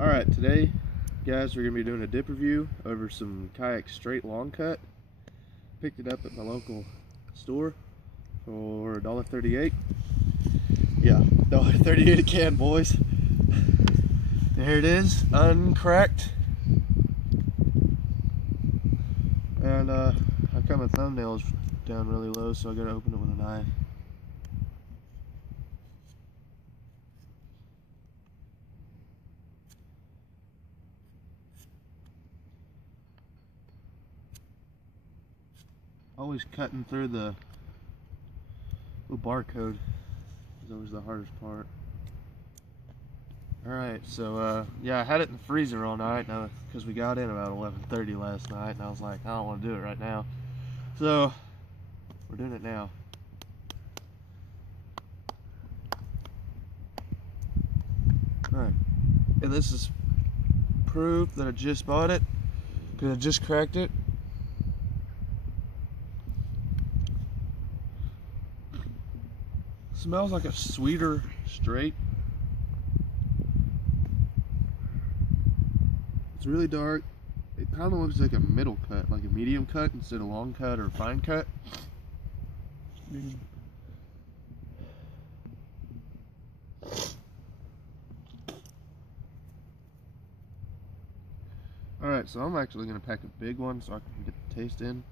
Alright, today guys we're going to be doing a dip review over some Kayak straight long cut. Picked it up at my local store for $1.38. Yeah, $1.38 a can, boys. There it is, uncracked. And I cut my thumbnails down really low, so I gotta open it with a knife. Always cutting through the little barcode is always the hardest part. Alright, so yeah, I had it in the freezer all night now because we got in about 11:30 last night, and I was like, I don't want to do it right now. So we're doing it now. Alright, and this is proof that I just bought it because I just cracked it. Smells like a sweeter straight. It's really dark. It kind of looks like a middle cut, like a medium cut instead of long cut or fine cut. Alright, so I'm actually going to pack a big one so I can get the taste in.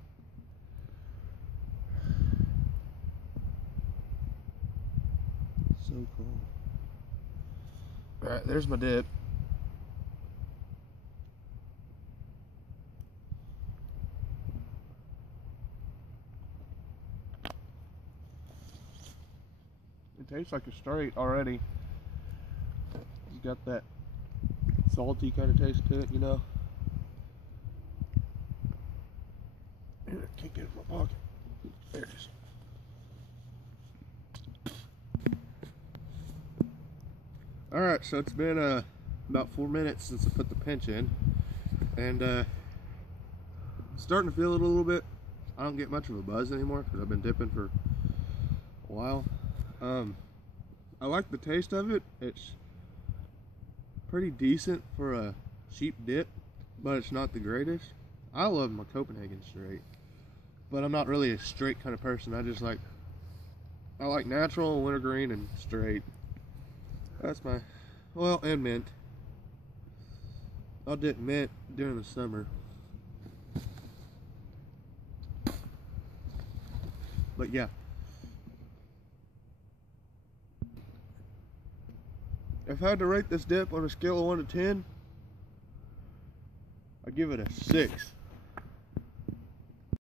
So cool. Alright, there's my dip. It tastes like a straight already. It's got that salty kind of taste to it, you know. And I can't get it in my pocket. There it is. Alright, so it's been about 4 minutes since I put the pinch in, and it's starting to feel it a little bit. I don't get much of a buzz anymore because I've been dipping for a while. I like the taste of it. It's pretty decent for a cheap dip, but it's not the greatest. I love my Copenhagen straight, but I'm not really a straight kind of person. I like natural, wintergreen, and straight. That's my, well, and mint. I'll dip mint during the summer. But yeah. If I had to rate this dip on a scale of 1 to 10, I'd give it a 6.